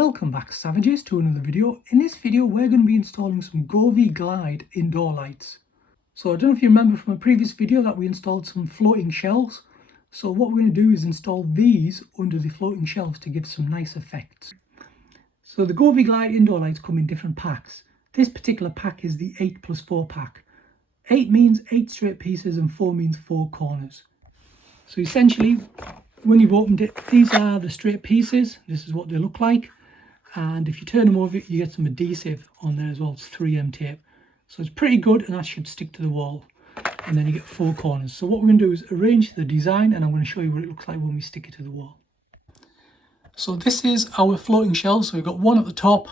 Welcome back, Savages, to another video. In this video we're going to be installing some Govee Glide indoor lights. So I don't know if you remember from a previous video that we installed some floating shelves. So what we're going to do is install these under the floating shelves to give some nice effects. So the Govee Glide indoor lights come in different packs. This particular pack is the 8+4 pack. 8 means 8 straight pieces and 4 means 4 corners. So essentially, when you've opened it, these are the straight pieces. This is what they look like. And if you turn them over, you get some adhesive on there as well. It's 3M tape. So it's pretty good, and that should stick to the wall. And then you get 4 corners. So what we're going to do is arrange the design, and I'm going to show you what it looks like when we stick it to the wall. So this is our floating shelves. So we've got one at the top,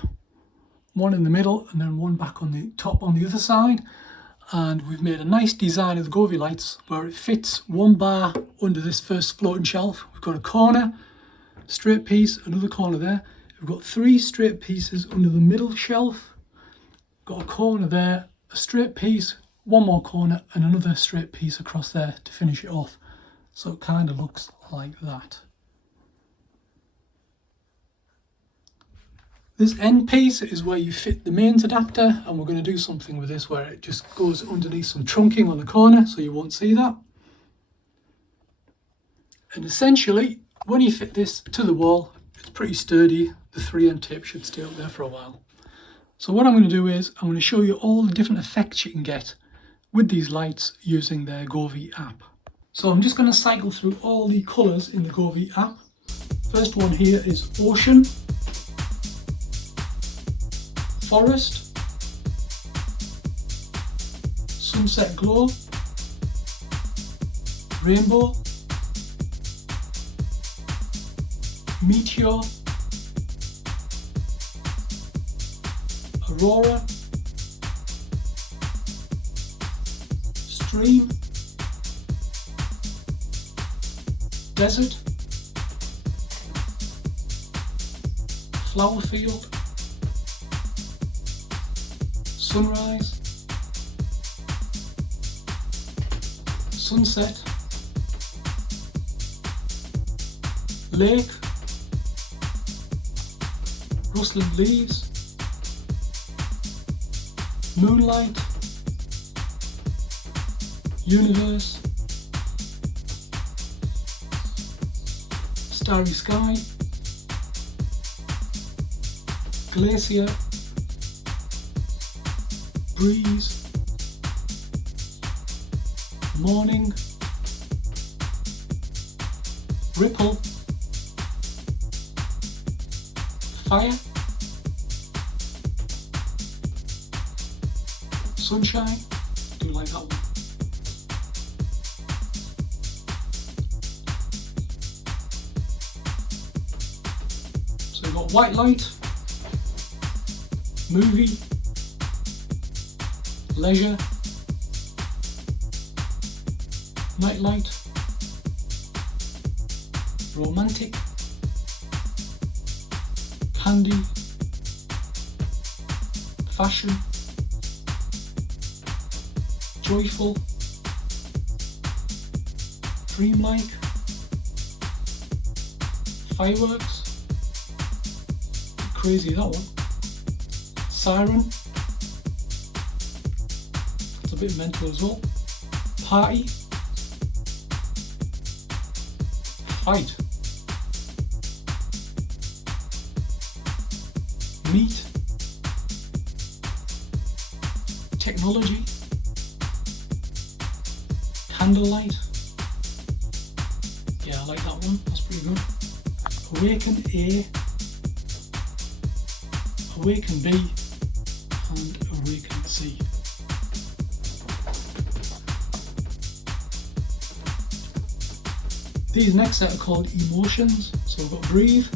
one in the middle, and then one back on the top on the other side. And we've made a nice design of the Govee lights where it fits one bar under this first floating shelf. We've got a corner, straight piece, another corner there. We've got 3 straight pieces under the middle shelf. Got a corner there, a straight piece, one more corner, and another straight piece across there to finish it off. So it kind of looks like that. This end piece is where you fit the mains adapter, and we're going to do something with this where it just goes underneath some trunking on the corner so you won't see that. And essentially, when you fit this to the wall, it's pretty sturdy. The 3M tape should stay up there for a while. So what I'm going to do is I'm going to show you all the different effects you can get with these lights using their Govee app. So I'm just going to cycle through all the colours in the Govee app. First one here is Ocean, Forest, Sunset Glow, Rainbow, Meteor, Aurora, Stream, Desert, Flower Field, Sunrise, Sunset, Lake, Rustling Leaves, Moonlight, Universe, Starry Sky, Glacier, Breeze, Morning, Ripple, Fire, Sunshine. Do like that one. So we've got white light, movie, leisure, night light, romantic, candy, fashion, joyful, dreamlike, fireworks, crazy that one, siren, it's a bit mental as well, party, fight, meet, technology, candlelight, yeah, I like that one, that's pretty good, awaken A, awaken B, and awaken C. These next set are called emotions, so we've got breathe,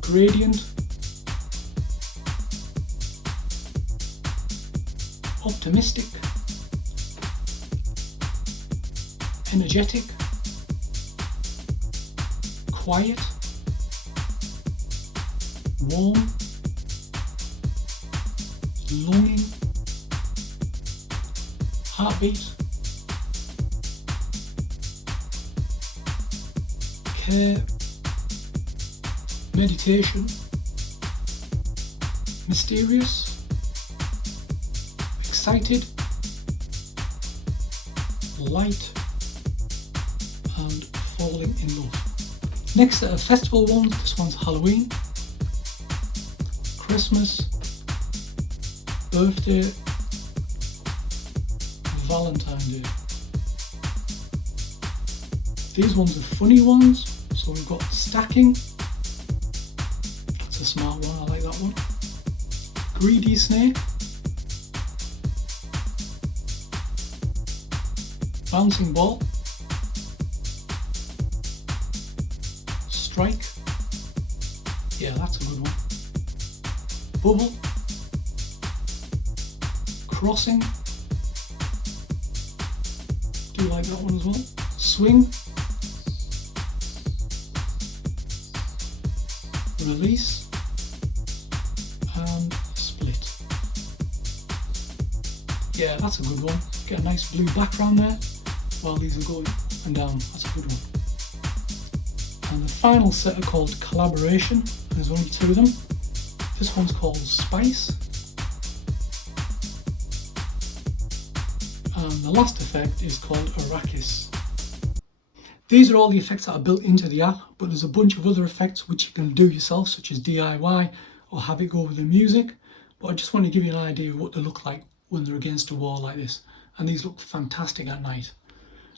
gradient, optimistic, energetic, quiet, warm, longing, heartbeat, care, meditation, mysterious, excited, light, and falling in love. Next set of festival ones, this one's Halloween, Christmas, birthday, Valentine's Day. These ones are funny ones, so we've got stacking, that's a smart one, I like that one. Greedy snake, bouncing ball, strike, yeah, that's a good one. Bubble, crossing, do like that one as well. Swing, release, and split. Yeah, that's a good one. Get a nice blue background there while these are going up and down. That's a good one. And the final set are called Collaboration. There's only 2 of them. This one's called Spice. And the last effect is called Arrakis. These are all the effects that are built into the app, but there's a bunch of other effects which you can do yourself, such as DIY or have it go with the music. But I just want to give you an idea of what they look like when they're against a wall like this. And these look fantastic at night.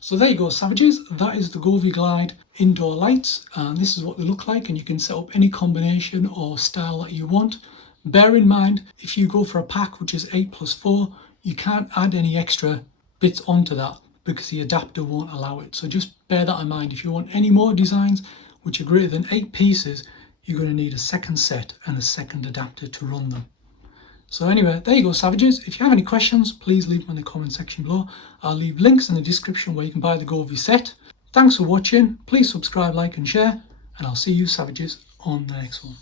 So there you go, savages. That is the Govee Glide indoor lights, and this is what they look like, and you can set up any combination or style that you want. Bear in mind, if you go for a pack which is 8+4, you can't add any extra bits onto that because the adapter won't allow it. So just bear that in mind. If you want any more designs which are greater than 8 pieces, you're going to need a second set and a second adapter to run them. So anyway, there you go, savages. If you have any questions, please leave them in the comment section below. I'll leave links in the description where you can buy the Govee set. Thanks for watching. Please subscribe, like and share, and I'll see you savages on the next one.